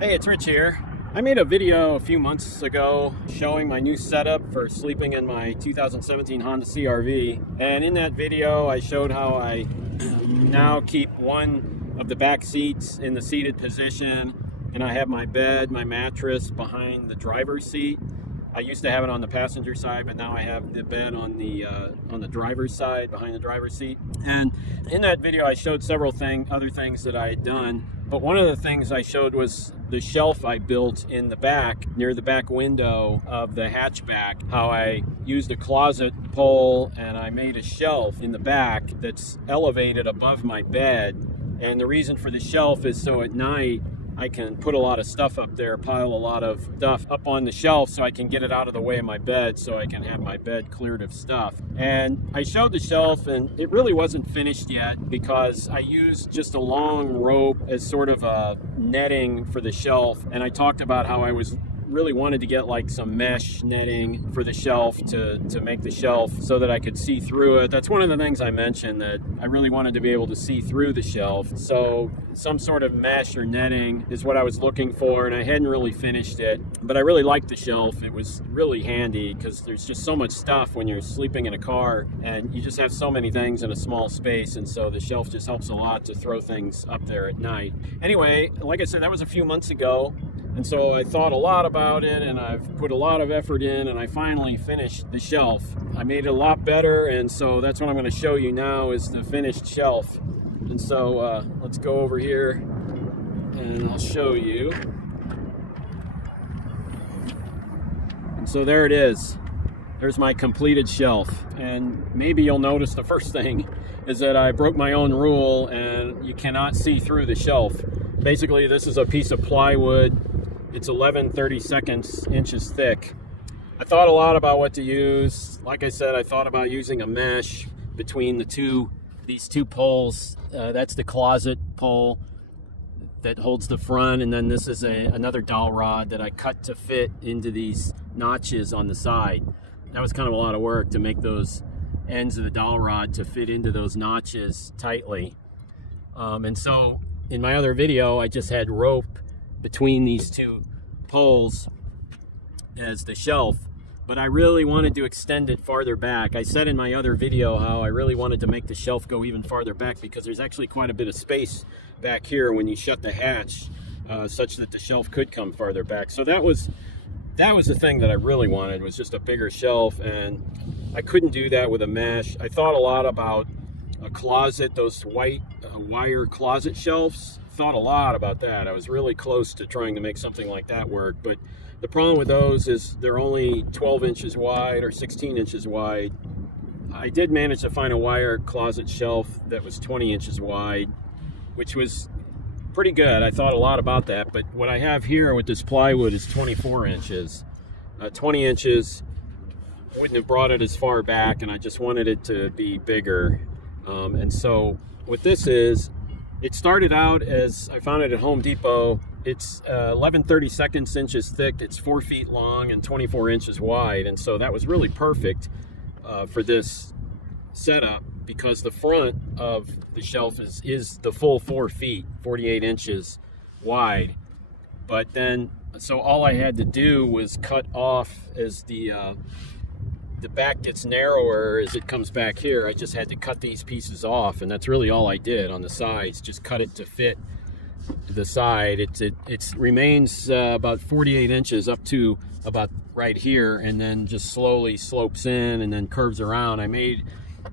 Hey, it's Rich here. I made a video a few months ago showing my new setup for sleeping in my 2017 Honda CRV. And in that video, I showed how I now keep one of the back seats in the seated position, and I have my bed, my mattress behind the driver's seat. I used to have it on the passenger side, but now I have the bed on the driver's side, behind the driver's seat. And in that video, I showed several other things that I had done. But one of the things I showed was the shelf I built in the back, near the back window of the hatchback. How I used a closet pole and I made a shelf in the back that's elevated above my bed. And the reason for the shelf is so at night I can put a lot of stuff up there, pile a lot of stuff up on the shelf so I can get it out of the way of my bed so I can have my bed cleared of stuff. And I showed the shelf, and it really wasn't finished yet because I used just a long rope as sort of a netting for the shelf. And I talked about how I really wanted to get like some mesh netting for the shelf to make the shelf so that I could see through it. That's one of the things I mentioned, that I really wanted to be able to see through the shelf. So some sort of mesh or netting is what I was looking for, and I hadn't really finished it. But I really liked the shelf. It was really handy because there's just so much stuff when you're sleeping in a car and you just have so many things in a small space, and so the shelf just helps a lot to throw things up there at night. Anyway, like I said, that was a few months ago. And so I thought a lot about it, and I've put a lot of effort in, and I finally finished the shelf. I made it a lot better, and so that's what I'm going to show you now is the finished shelf. And so let's go over here and I'll show you. And so there it is. There's my completed shelf. And maybe you'll notice the first thing is that I broke my own rule and you cannot see through the shelf. Basically, this is a piece of plywood. It's 11/32 inches thick. I thought a lot about what to use. Like I said, I thought about using a mesh between these two poles. That's the closet pole that holds the front, and then this is another dowel rod that I cut to fit into these notches on the side. That was kind of a lot of work to make those ends of the dowel rod to fit into those notches tightly. And so in my other video, I just had rope between these two poles as the shelf, but I really wanted to extend it farther back. I said in my other video how I really wanted to make the shelf go even farther back because there's actually quite a bit of space back here when you shut the hatch, such that the shelf could come farther back. So that was the thing that I really wanted, was just a bigger shelf, and I couldn't do that with a mesh. I thought a lot about a closet, those white wire closet shelves. Thought a lot about that. I was really close to trying to make something like that work, but the problem with those is they're only 12 inches wide or 16 inches wide. I did manage to find a wire closet shelf that was 20 inches wide, which was pretty good. I thought a lot about that, but what I have here with this plywood is 24 inches. 20 inches wouldn't have brought it as far back, and I just wanted it to be bigger. And so what this is, it started out as, I found it at Home Depot. It's 11/32 inches thick, it's 4 feet long and 24 inches wide. And so that was really perfect for this setup because the front of the shelf is the full 4 feet, 48 inches wide. But then, so all I had to do was cut off as the back gets narrower as it comes back here. I just had to cut these pieces off, and that's really all I did on the sides, just cut it to fit the side. It remains about 48 inches up to about right here, and then just slowly slopes in and then curves around. I made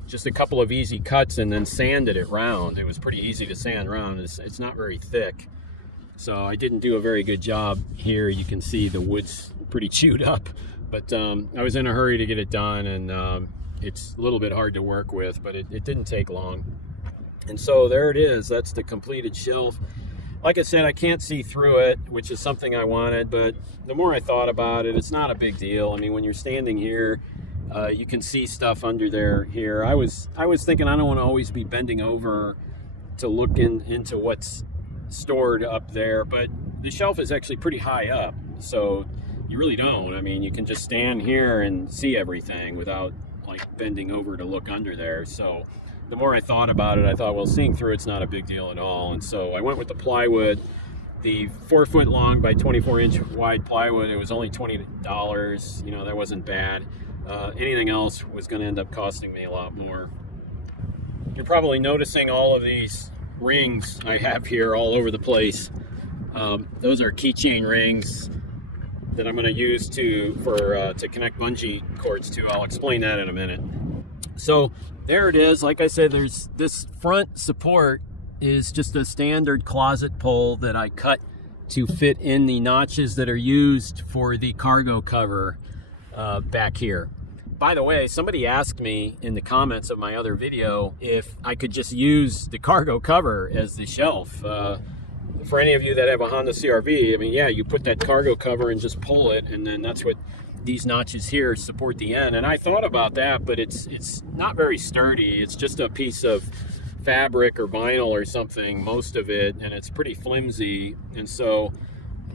just a couple of easy cuts and then sanded it round. It was pretty easy to sand round. It's not very thick, so I didn't do a very good job here. You can see the wood's pretty chewed up. But I was in a hurry to get it done, and it's a little bit hard to work with, but it didn't take long. And so there it is. That's the completed shelf. Like I said, I can't see through it, which is something I wanted, but the more I thought about it, it's not a big deal. I mean, when you're standing here, you can see stuff under there here. I was thinking I don't want to always be bending over to look into what's stored up there, but the shelf is actually pretty high up, so you really don't. I mean, you can just stand here and see everything without like bending over to look under there. So the more I thought about it, I thought, well, seeing through it's not a big deal at all. And so I went with the plywood. The 4-foot long by 24-inch wide plywood, it was only $20. You know, that wasn't bad. Anything else was going to end up costing me a lot more. You're probably noticing all of these rings I have here all over the place. Those are keychain rings that I'm going to use to connect bungee cords to. I'll explain that in a minute. So there it is. Like I said, there's this front support is just a standard closet pole that I cut to fit in the notches that are used for the cargo cover back here. By the way, somebody asked me in the comments of my other video if I could just use the cargo cover as the shelf. For any of you that have a Honda CRV, I mean, yeah, you put that cargo cover and just pull it, and then that's what these notches here support the end. And I thought about that, but it's not very sturdy. It's just a piece of fabric or vinyl or something, most of it, and it's pretty flimsy. And so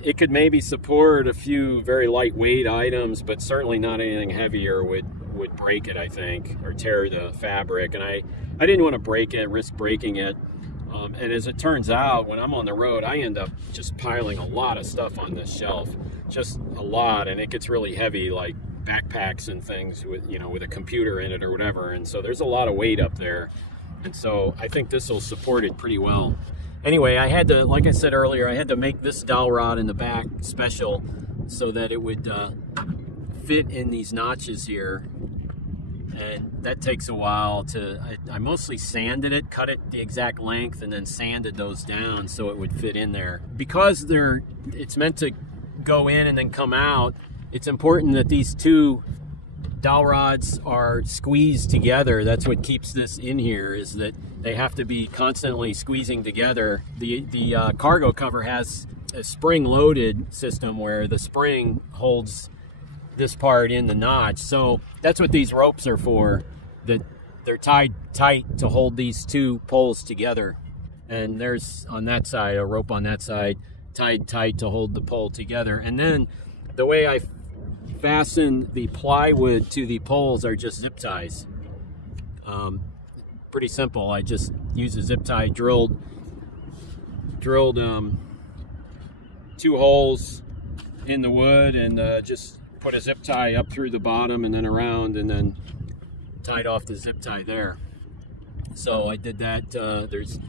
it could maybe support a few very lightweight items, but certainly not anything heavier would break it, I think, or tear the fabric. And I didn't want to break it, risk breaking it. And as it turns out, when I'm on the road, I end up just piling a lot of stuff on this shelf, just a lot, and it gets really heavy, like backpacks and things with, you know, with a computer in it or whatever. And so there's a lot of weight up there. And so I think this will support it pretty well. Anyway, I had to, like I said earlier, I had to make this dowel rod in the back special so that it would fit in these notches here. And that takes a while I mostly sanded it, cut it the exact length, and then sanded those down so it would fit in there. Because it's meant to go in and then come out, it's important that these two dowel rods are squeezed together. That's what keeps this in here, is that they have to be constantly squeezing together. The cargo cover has a spring-loaded system where the spring holds this part in the notch. So that's what these ropes are for, that they're tied tight to hold these two poles together. And there's on that side a rope on that side tied tight to hold the pole together. And then the way I fasten the plywood to the poles are just zip ties. Pretty simple. I just use a zip tie, drilled 2 holes in the wood, and just put a zip tie up through the bottom and then around, and then tied off the zip tie there. So I did that. There's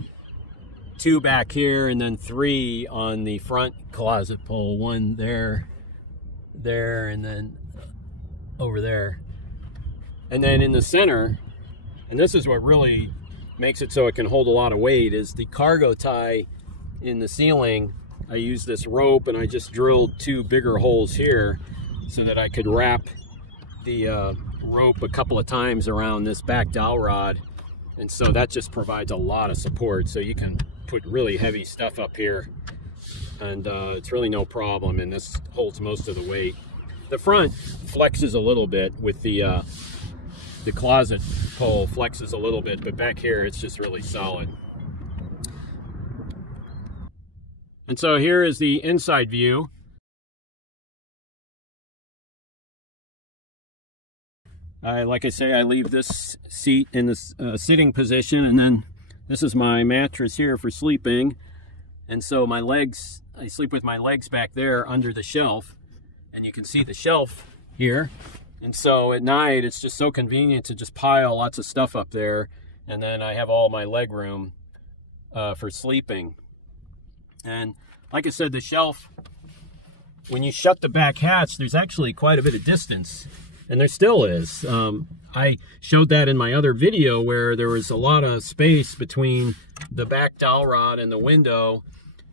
2 back here, and then 3 on the front closet pole. 1 there, and then over there. And then in the center, and this is what really makes it so it can hold a lot of weight, is the cargo tie in the ceiling. I used this rope, and I just drilled 2 bigger holes here so that I could wrap the rope a couple of times around this back dowel rod. And so that just provides a lot of support. So you can put really heavy stuff up here, and it's really no problem, and this holds most of the weight. The front flexes a little bit with the closet pole, flexes a little bit, but back here it's just really solid. And so here is the inside view. Like I say, I leave this seat in this sitting position, and then this is my mattress here for sleeping. And so my legs, I sleep with my legs back there under the shelf, and you can see the shelf here. And so at night, it's just so convenient to just pile lots of stuff up there, and then I have all my leg room for sleeping. And like I said, the shelf, when you shut the back hatch, there's actually quite a bit of distance, and there still is. I showed that in my other video where there was a lot of space between the back dowel rod and the window,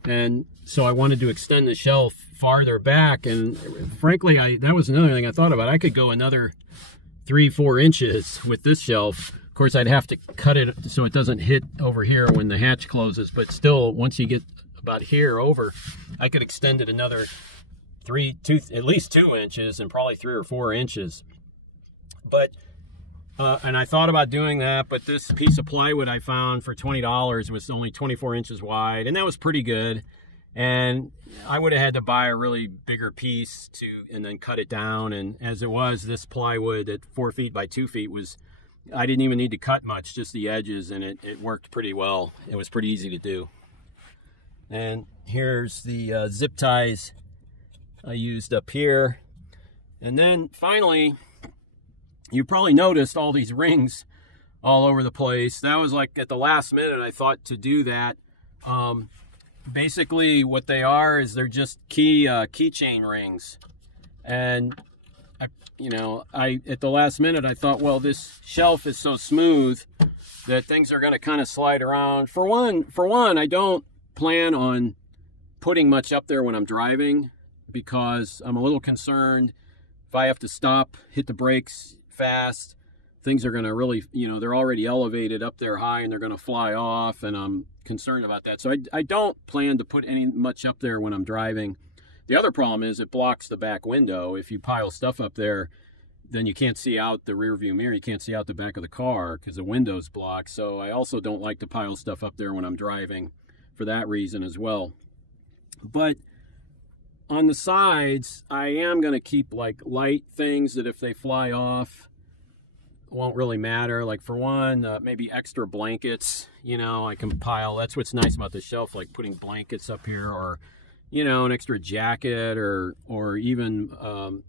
and so I wanted to extend the shelf farther back. And frankly, that was another thing I thought about. I could go another 3-4 inches with this shelf. Of course, I'd have to cut it so it doesn't hit over here when the hatch closes, but still, once you get about here over, I could extend it another at least 2 inches, and probably 3 or 4 inches. But and I thought about doing that, but this piece of plywood I found for $20 was only 24 inches wide, and that was pretty good. And I would have had to buy a really bigger piece and then cut it down. And as it was, this plywood at 4 feet by 2 feet I didn't even need to cut much, just the edges, and it worked pretty well. It was pretty easy to do. And here's the zip ties I used up here. And then finally, you probably noticed all these rings all over the place. That was like at the last minute I thought to do that. Basically what they are is they're just keychain rings. And at the last minute I thought, well, this shelf is so smooth that things are going to kind of slide around. For one, I don't plan on putting much up there when I'm driving, because I'm a little concerned if I have to stop, hit the brakes fast, things are going to really, they're already elevated up there high and they're going to fly off, and I'm concerned about that. So I don't plan to put much up there when I'm driving. The other problem is it blocks the back window. If you pile stuff up there, then you can't see out the rear view mirror. You can't see out the back of the car because the window's blocked. So I also don't like to pile stuff up there when I'm driving for that reason as well. But on the sides, I am going to keep like light things that if they fly off, won't really matter. Like for one, maybe extra blankets, I can pile. That's what's nice about the shelf, like putting blankets up here, or an extra jacket, or even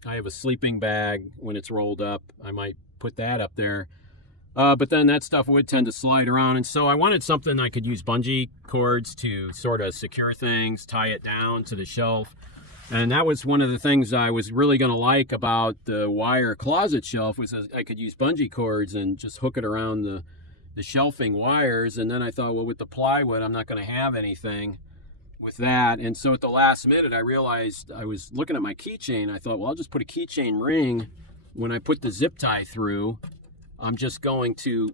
I have a sleeping bag. When it's rolled up, I might put that up there. But then that stuff would tend to slide around, and so I wanted something I could use bungee cords to sort of secure things, tie it down to the shelf. And that was one of the things I was really going to like about the wire closet shelf, was I could use bungee cords and just hook it around the shelving wires. And then I thought, well, with the plywood, I'm not going to have anything with that. And so at the last minute, I realized, I was looking at my keychain. I thought, well, I'll just put a keychain ring. When I put the zip tie through, I'm just going to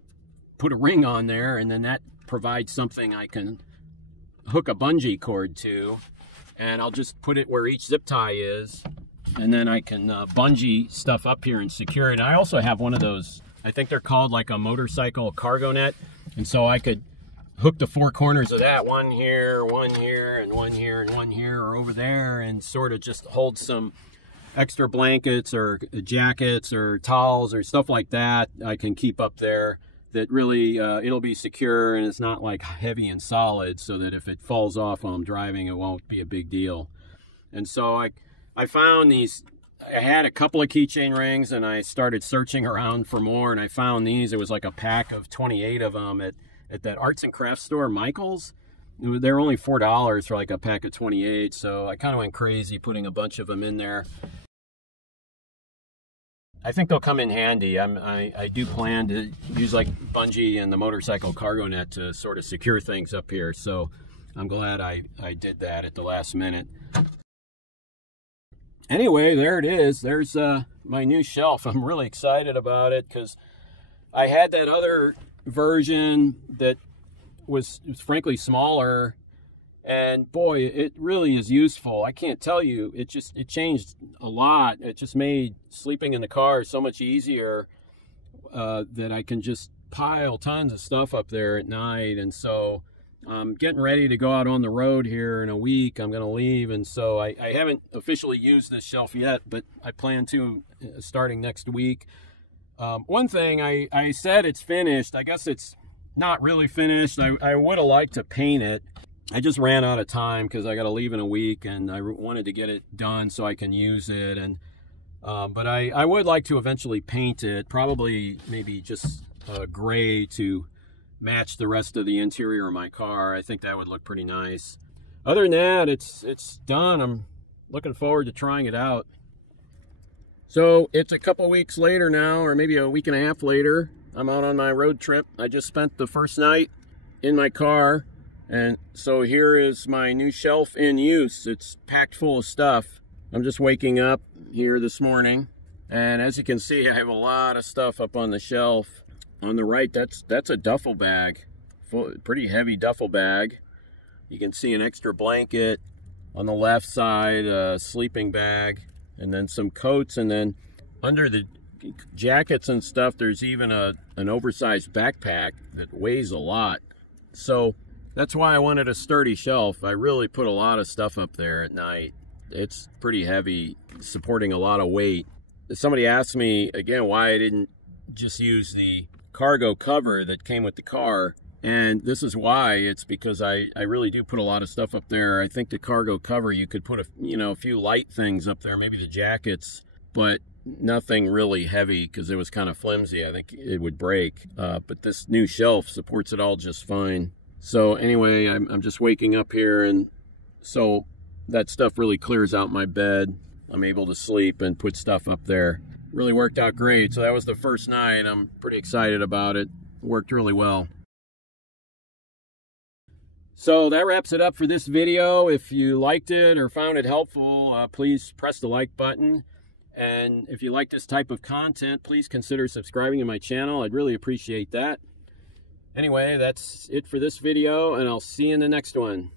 put a ring on there, and then that provides something I can hook a bungee cord to. And I'll just put it where each zip tie is, and then I can bungee stuff up here and secure it. And I also have one of those, I think they're called like a motorcycle cargo net. And so I could hook the four corners of that, one here, and one here, and one here, or over there, and sort of just hold some extra blankets or jackets or towels or stuff like that I can keep up there. That really, it'll be secure, and it's not like heavy and solid, so that if it falls off while I'm driving, it won't be a big deal. And so I found these. I had a couple of keychain rings, and I started searching around for more, and I found these. It was like a pack of 28 of them at that arts and crafts store, Michael's. They're only $4 for like a pack of 28, so I kind of went crazy putting a bunch of them in there. I think they'll come in handy. I do plan to use like bungee and the motorcycle cargo net to sort of secure things up here. So I'm glad I did that at the last minute. Anyway, there it is. There's my new shelf. I'm really excited about it because I had that other version that was frankly smaller. And boy, it really is useful. I can't tell you, it changed a lot. It just made sleeping in the car so much easier, that I can just pile tons of stuff up there at night. And so I'm getting ready to go out on the road here in a week. I'm going to leave. And so I haven't officially used this shelf yet, but I plan to starting next week. One thing, I said it's finished. I guess it's not really finished. I would have liked to paint it. I just ran out of time because I got to leave in a week, and I wanted to get it done so I can use it. And but I would like to eventually paint it, probably maybe just gray to match the rest of the interior of my car. I think that would look pretty nice. Other than that, it's done. I'm looking forward to trying it out. So it's a couple weeks later now, or maybe a week and a half later. I'm out on my road trip. I just spent the first night in my car. And so here is my new shelf in use. It's packed full of stuff. I'm just waking up here this morning, and as you can see, I have a lot of stuff up on the shelf. On the right, that's a duffel bag, pretty heavy duffel bag. You can see an extra blanket. On the left side, a sleeping bag, and then some coats, and then under the jackets and stuff, there's even an oversized backpack that weighs a lot. So that's why I wanted a sturdy shelf. I really put a lot of stuff up there at night. It's pretty heavy, supporting a lot of weight. Somebody asked me again why I didn't just use the cargo cover that came with the car. And this is why. It's because I really do put a lot of stuff up there. I think the cargo cover, you could put a few light things up there, maybe the jackets, but nothing really heavy because it was kind of flimsy. I think it would break. But this new shelf supports it all just fine. So anyway, I'm just waking up here, and so that stuff really clears out my bed. I'm able to sleep and put stuff up there. Really worked out great. So that was the first night. I'm pretty excited about it. Worked really well. So that wraps it up for this video. If you liked it or found it helpful, please press the like button. And if you like this type of content, please consider subscribing to my channel. I'd really appreciate that. Anyway, that's it for this video, and I'll see you in the next one.